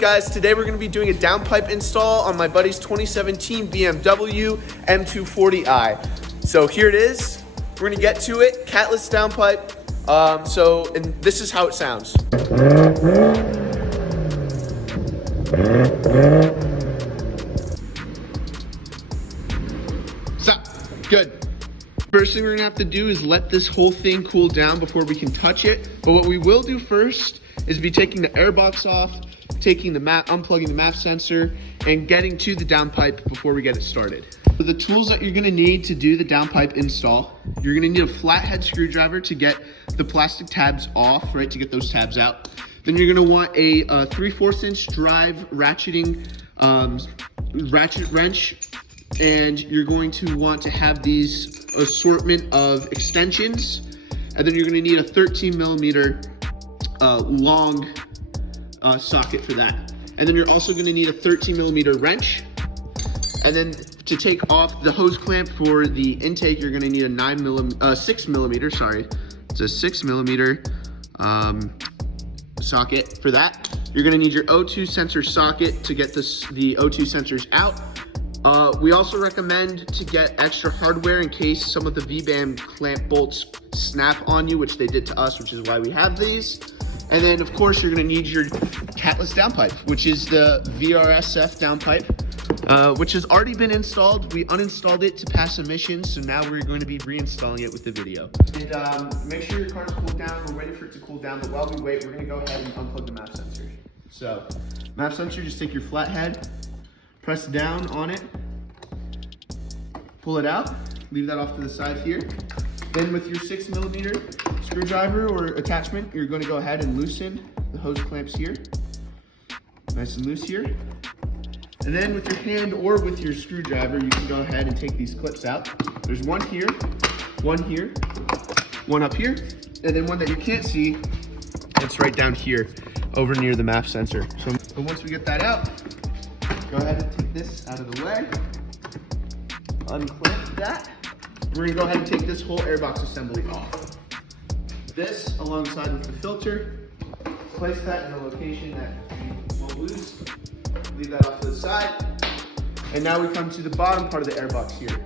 Guys, today we're going to be doing a downpipe install on my buddy's 2017 BMW M240i. So here it is. We're going to get to it. CATLESS downpipe. And this is how it sounds. So, good. First thing we're going to have to do is let this whole thing cool down before we can touch it. But what we will do first is be taking the air box off, taking the unplugging the map sensor, and getting to the downpipe before we get it started. For the tools that you're gonna need to do the downpipe install, you're gonna need a flathead screwdriver to get the plastic tabs off, right, to get those tabs out. Then you're gonna want a 3/4 inch drive ratcheting ratchet wrench, and you're going to want to have these assortment of extensions, and then you're gonna need a 13 millimeter long socket for that. And then you're also going to need a 13 millimeter wrench. And then to take off the hose clamp for the intake, you're going to need a 6 millimeter, sorry. It's a 6 millimeter socket for that. You're going to need your O2 sensor socket to get the O2 sensors out. We also recommend to get extra hardware in case some of the V-band clamp bolts snap on you, which they did to us, which is why we have these. And then, of course, you're going to need your CATLESS downpipe, which is the VRSF downpipe, which has already been installed. We uninstalled it to pass emissions, so now we're going to be reinstalling it with the video. And make sure your car's cooled down. We're waiting for it to cool down, but while we wait, we're going to go ahead and unplug the map sensor. So, map sensor, just take your flathead, press down on it, pull it out, leave that off to the side here. Then with your 6 millimeter screwdriver or attachment, you're going to go ahead and loosen the hose clamps here. Nice and loose here. And then with your hand or with your screwdriver, you can go ahead and take these clips out. There's one here, one up here, and then one that you can't see, it's right down here, over near the map sensor. So once we get that out, go ahead and take this out of the way, unclamp that. We're going to go ahead and take this whole airbox assembly off. This, alongside with the filter, place that in a location that you won't lose. Leave that off to the side. And now we come to the bottom part of the airbox here.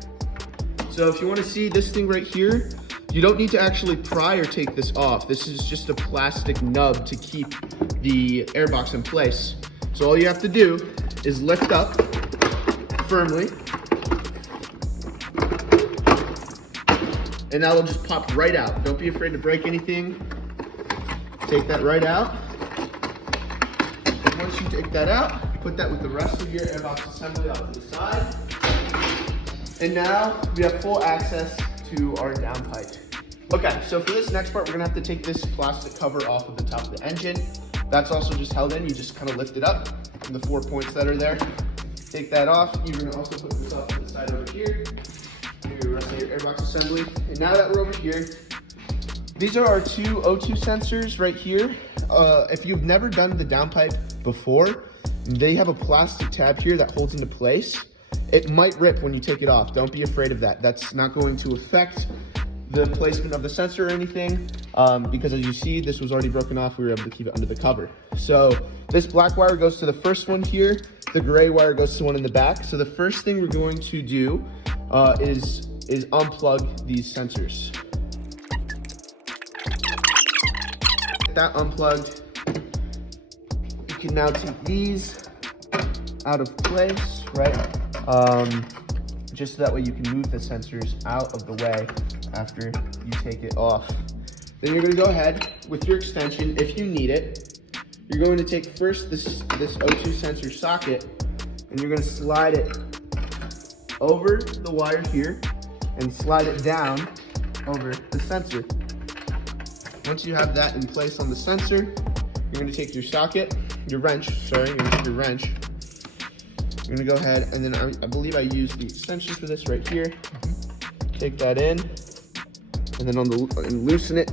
So if you want to see this thing right here, you don't need to actually pry or take this off. This is just a plastic nub to keep the airbox in place. So all you have to do is lift up firmly, and that'll just pop right out. Don't be afraid to break anything. Take that right out. And once you take that out, put that with the rest of your airbox assembly off to the side. And now we have full access to our downpipe. Okay, so for this next part, we're gonna have to take this plastic cover off of the top of the engine. That's also just held in. You just kind of lift it up from the 4 points that are there. Take that off. You're gonna also put this off to the side over here. The rest of your airbox assembly. And now that we're over here, these are our two O2 sensors right here. If you've never done the downpipe before, they have a plastic tab here that holds into place. It might rip when you take it off. Don't be afraid of that. That's not going to affect the placement of the sensor or anything, because as you see, this was already broken off. We were able to keep it under the cover. So this black wire goes to the first one here. The gray wire goes to the one in the back. So the first thing we're going to do is unplug these sensors. Get that unplugged. You can now take these out of place, right? Just so that way you can move the sensors out of the way after you take it off. Then you're going to go ahead with your extension, if you need it. You're going to take first this O2 sensor socket, and you're going to slide it over the wire here and slide it down over the sensor. Once you have that in place on the sensor, you're going to take your socket, your wrench, sorry, you're going to take your wrench. You're going to go ahead, and then I believe I used the extension for this right here. Take that in, and then and loosen it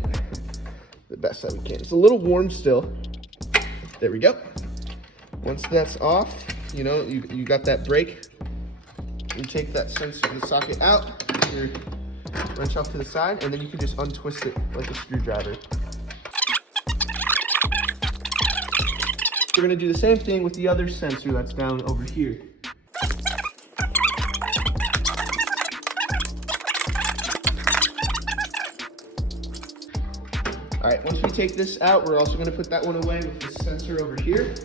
the best that we can. It's a little warm still. There we go. Once that's off, you know, you got that break. You take that sensor, the socket out, your wrench off to the side, and then you can just untwist it like a screwdriver. we're gonna do the same thing with the other sensor that's down over here. All right, once we take this out, we're also gonna put that one away with the sensor over here.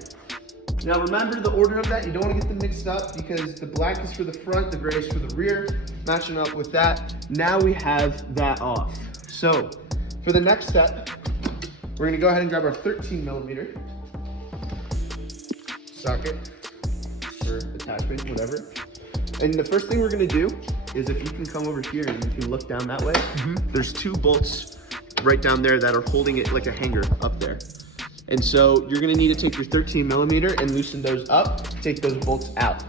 Now remember the order of that, you don't wanna get them mixed up because the black is for the front, the gray is for the rear, matching up with that. Now we have that off. So for the next step, we're gonna go ahead and grab our 13mm socket or attachment, whatever. And the first thing we're gonna do is if you can come over here and you can look down that way, there's 2 bolts right down there that are holding it like a hanger up there. And so you're gonna need to take your 13mm and loosen those up, take those bolts out.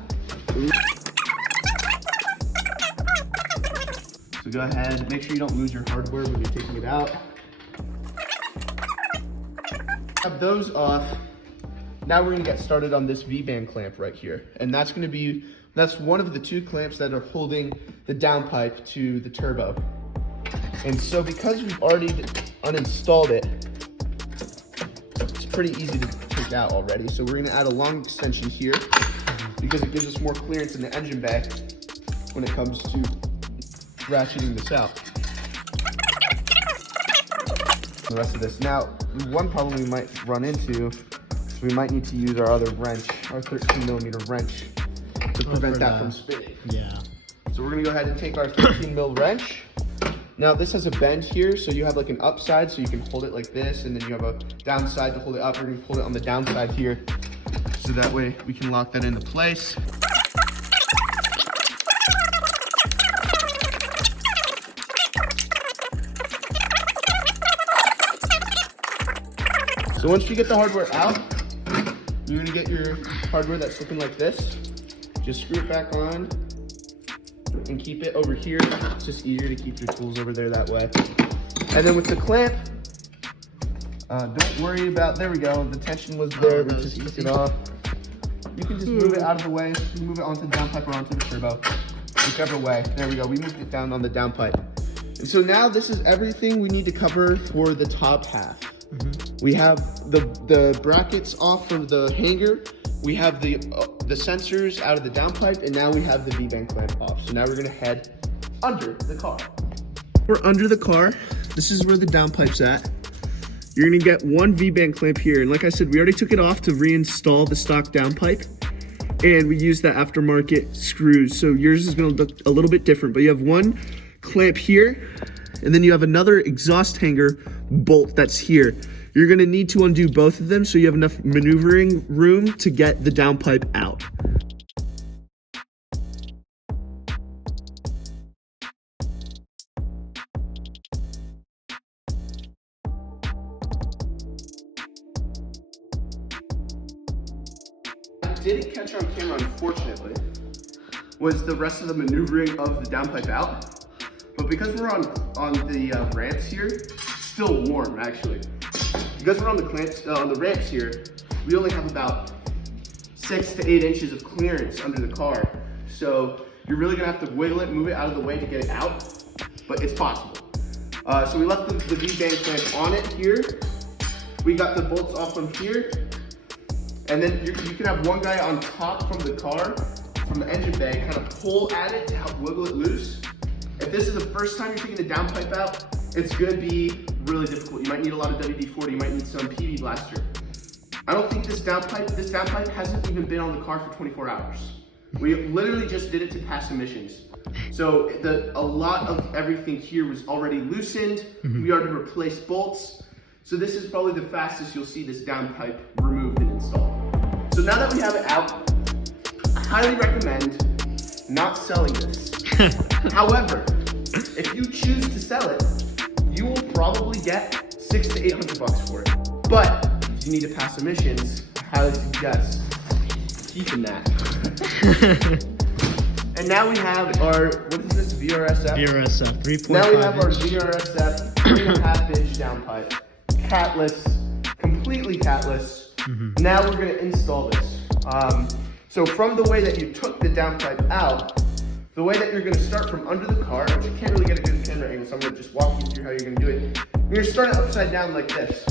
So go ahead, make sure you don't lose your hardware when you're taking it out. Have those off. Now we're gonna get started on this V-band clamp right here. And that's one of the 2 clamps that are holding the downpipe to the turbo. And so because we've already uninstalled it, it's pretty easy to take out already. So we're gonna add a long extension here because it gives us more clearance in the engine bay when it comes to ratcheting this out. The rest of this. Now, one problem we might run into is we might need to use our other wrench, our 13mm wrench, to prevent that from spinning. Yeah. So we're gonna go ahead and take our 13mm wrench. Now this has a bend here, so you have like an upside, so you can hold it like this, and then you have a downside to hold it up. We're gonna hold it on the downside here, so that way we can lock that into place. So once you get the hardware out, you're gonna get your hardware that's looking like this. Just screw it back on and keep it over here. It's just easier to keep your tools over there that way. And then with the clamp, don't worry about, there we go, the tension was there, we just took it off. You can just move it out of the way. You can move it onto the downpipe or onto the turbo, whichever way. There we go, we moved it down on the downpipe. And so now this is everything we need to cover for the top half. We have the brackets off from the hanger. We have the sensors out of the downpipe, and now we have the V-band clamp off. So now we're gonna head under the car. We're under the car. This is where the downpipe's at. You're gonna get one V-band clamp here. And like I said, we already took it off to reinstall the stock downpipe, and we used the aftermarket screws. So yours is gonna look a little bit different, but you have one clamp here, and then you have another exhaust hanger bolt that's here. You're gonna need to undo both of them so you have enough maneuvering room to get the downpipe out. I didn't catch on camera, unfortunately, was the rest of the maneuvering of the downpipe out. But because we're on the ramps here, still warm actually. Because we're on the ramps here, we only have about 6 to 8 inches of clearance under the car. So you're really gonna have to wiggle it, move it out of the way to get it out, but it's possible. So we left the V-band clamp on it here. We got the bolts off from here. And then you can have one guy on top from the car, from the engine bay, kind of pull at it to help wiggle it loose. If this is the first time you're taking the downpipe out, it's gonna be really difficult. You might need a lot of WD-40, you might need some PV blaster. I don't think this downpipe hasn't even been on the car for 24 hours. We literally just did it to pass emissions. So a lot of everything here was already loosened. We already replaced bolts. So this is probably the fastest you'll see this downpipe removed and installed. So now that we have it out, I highly recommend not selling this. However, if you choose to sell it, you will probably get $600 to $800 for it. But if you need to pass emissions, I highly suggest keeping that. And now we have our, what is this, VRSF? VRSF, 3.5 Now we have our VRSF 3.5 inch downpipe. CATLESS, completely CATLESS. Now we're gonna install this. So from the way that you took the downpipe out, the way that you're gonna start from under the car, which you can't really get a good camera angle, so I'm gonna just walk you through how you're gonna do it. You're gonna start it upside down like this.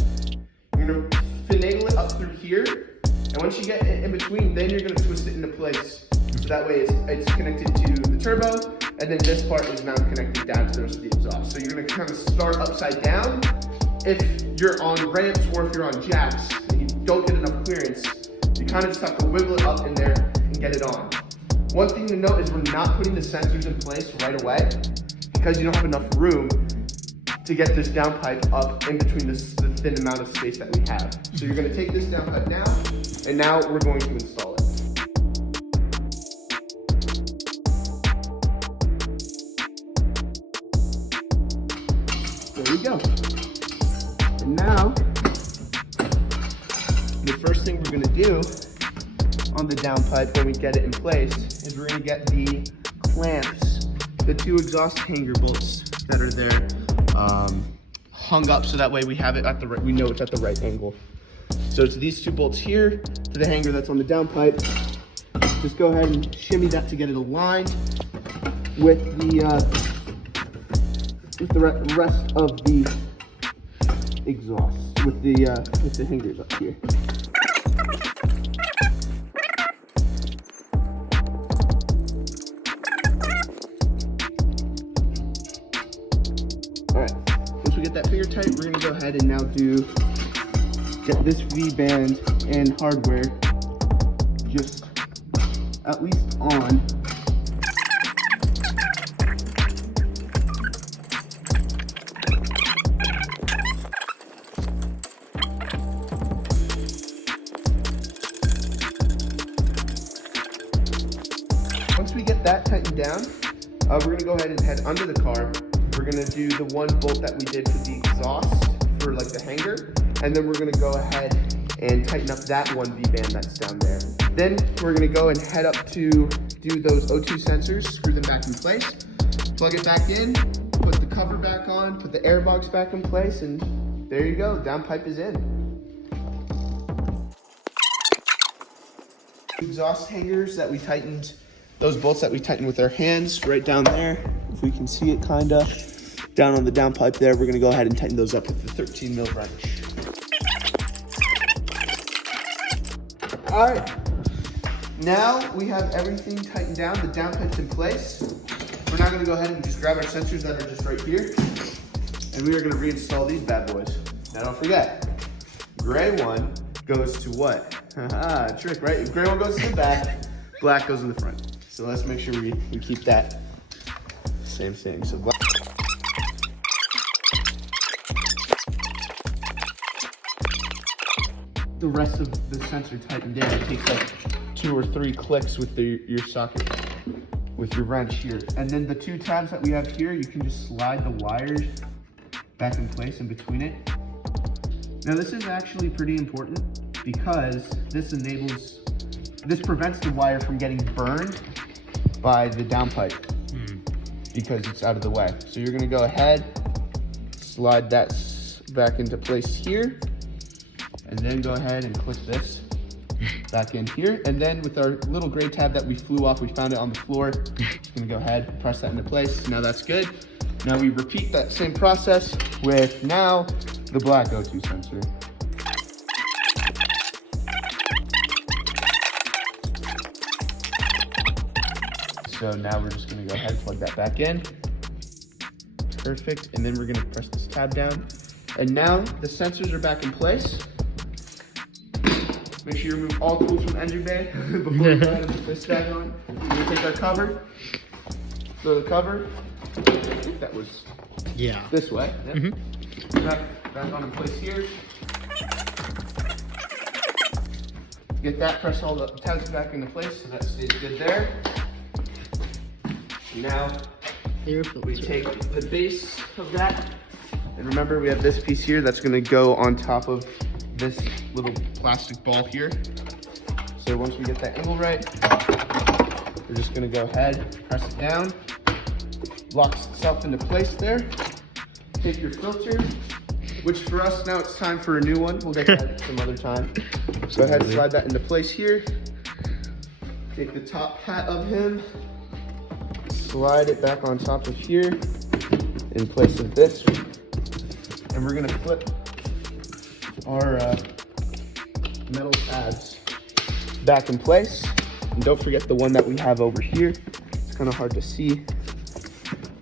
You're gonna finagle it up through here, And once you get it in between, then you're gonna twist it into place. So that way it's connected to the turbo, and then this part is now connected down to the rest of the exhaust. So you're gonna kind of start upside down. If you're on ramps or if you're on jacks and you don't get enough clearance, you kind of just have to wiggle it up in there and get it on. One thing to note is we're not putting the sensors in place right away because you don't have enough room to get this downpipe up in between the thin amount of space that we have. So you're gonna take this downpipe down, and now we're going to install it. There we go. And now, the first thing we're gonna do on the downpipe when we get it in place is we're gonna get the clamps, the 2 exhaust hanger bolts that are there, hung up so that way we have it at the right, we know it's at the right angle. So it's these 2 bolts here to the hanger that's on the downpipe. Just go ahead and shimmy that to get it aligned with the rest of the exhaust, with the hangers up here. Get that figure tight, we're gonna go ahead and now get this V-band and hardware just at least on. Once we get that tightened down, we're gonna go ahead and head under the car. We're gonna do the 1 bolt that we did for the exhaust, for like the hanger, and then we're gonna go ahead and tighten up that 1 V-band that's down there. Then we're gonna go and head up to do those O2 sensors, screw them back in place, plug it back in, put the cover back on, put the air box back in place, and there you go, downpipe is in. Exhaust hangers that we tightened, those bolts that we tightened with our hands right down there. If we can see it kinda, down on the downpipe there, we're gonna go ahead and tighten those up with the 13 mil wrench. All right, now we have everything tightened down, the downpipe's in place. We're now gonna go ahead and just grab our sensors that are just right here, and we are gonna reinstall these bad boys. Now don't forget, gray one goes to what? Haha, trick, right? Gray one goes to the back, black goes in the front. So let's make sure we keep that same thing. So black. The rest of the sensor tightened in. It takes like 2 or 3 clicks with your socket, with your wrench here. And then the 2 tabs that we have here, you can just slide the wires back in place in between it. Now this is actually pretty important because this prevents the wire from getting burned by the downpipe because it's out of the way. So you're gonna go ahead, slide that back into place here, and then go ahead and click this back in here. And then with our little gray tab that we flew off, we found it on the floor. Just gonna go ahead and press that into place. Now that's good. Now we repeat that same process with now the black O2 sensor. So now we're just gonna go ahead and plug that back in. Perfect, and then we're gonna press this tab down. And now the sensors are back in place. Make sure you remove all tools from the engine bay before you go ahead and put this tag on. We're gonna take our cover, throw the cover. I think that was this way. Yep. Back on in place here. Get that, press all the tabs back into place so that stays good there. Now we take the base of that, and remember we have this piece here that's gonna go on top of this little plastic ball here. So once we get that angle right, we're just gonna go ahead, press it down, locks itself into place there. Take your filter, which for us now it's time for a new one. We'll get that some other time. Go ahead and slide that into place here. Take the top hat of him, slide it back on top of here in place of this, and we're gonna flip our metal tabs back in place. And don't forget the one that we have over here. It's kind of hard to see,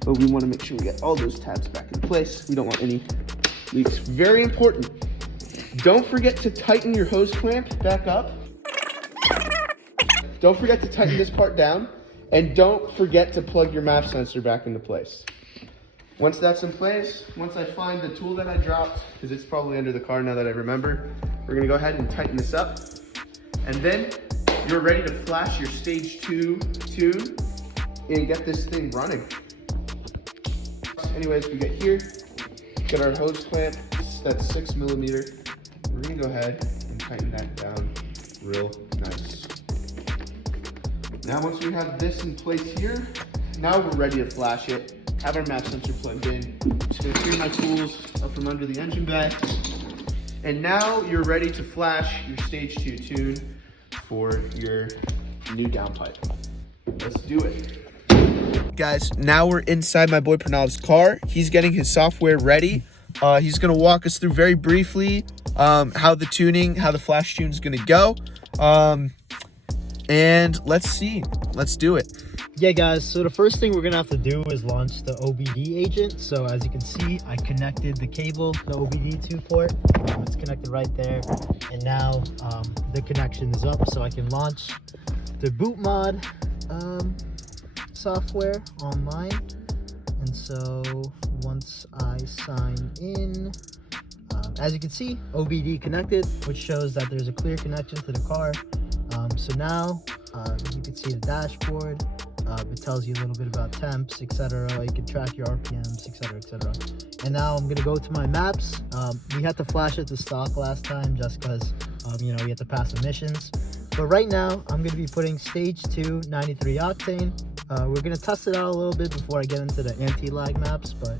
but we want to make sure we get all those tabs back in place. We don't want any leaks. Very important. Don't forget to tighten your hose clamp back up. Don't forget to tighten this part down. And don't forget to plug your MAP sensor back into place. Once that's in place, once I find the tool that I dropped, because it's probably under the car now that I remember, we're gonna go ahead and tighten this up. And then you're ready to flash your stage 2 tune and get this thing running. Anyways, we get here, get our hose clamp, that's 6mm. We're gonna go ahead and tighten that down real nice. Now once we have this in place here, now we're ready to flash it. Have our MAP sensor plugged in. Just gonna clear my tools up from under the engine bay. And now you're ready to flash your stage 2 tune for your new downpipe. Let's do it. Guys, now we're inside my boy Pranav's car. He's getting his software ready. He's gonna walk us through very briefly how the flash tune is gonna go. And let's do it. Yeah guys, so the first thing we're gonna have to do is launch the OBD agent. So as you can see, I connected the cable, the OBD2 port. It's connected right there. And now the connection is up, so I can launch the boot mod software online. And so once I sign in, as you can see, OBD connected, which shows that there's a clear connection to the car. So now you can see the dashboard. It tells you a little bit about temps, etc. You can track your RPMs, etc., etc. And now I'm gonna go to my maps. We had to flash it to stock last time just because you know, we had to pass emissions. But right now I'm gonna be putting stage 2 93 octane. We're gonna test it out a little bit before I get into the anti-lag maps. But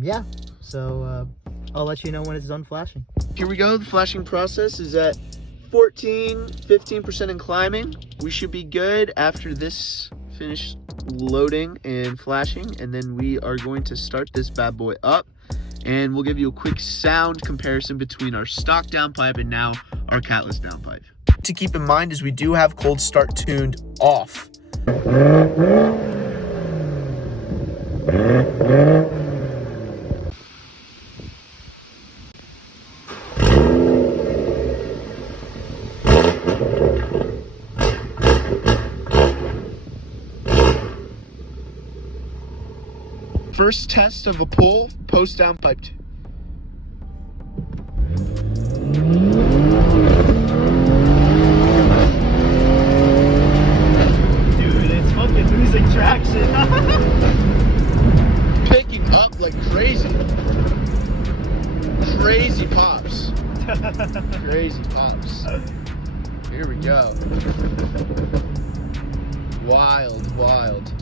yeah, so I'll let you know when it's done flashing. Here we go. The flashing process is at 15% in climbing. We should be good after this finished loading and flashing, and then we are going to start this bad boy up, and we'll give you a quick sound comparison between our stock downpipe and now our CATLESS downpipe. To keep in mind is we do have cold start tuned off. First test of a pull post downpiped. Dude, it's fucking losing traction. Picking up like crazy. Crazy pops. Crazy pops. Here we go. Wild, wild.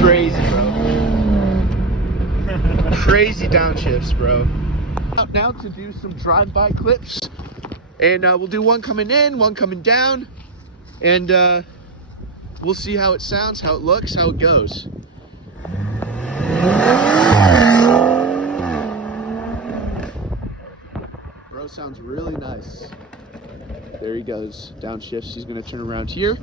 Crazy, bro. Crazy downshifts, bro. Out now to do some drive-by clips, and we'll do one coming in, one coming down, and we'll see how it sounds, how it looks, how it goes. Bro sounds really nice. There he goes. Downshifts. He's going to turn around here.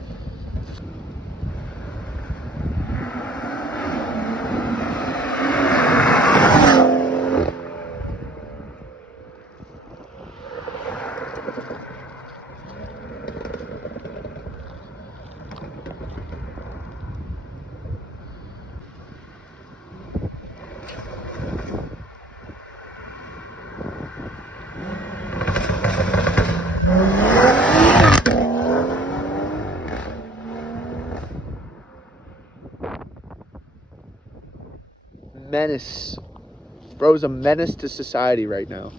Menace. Bro's a menace to society right now.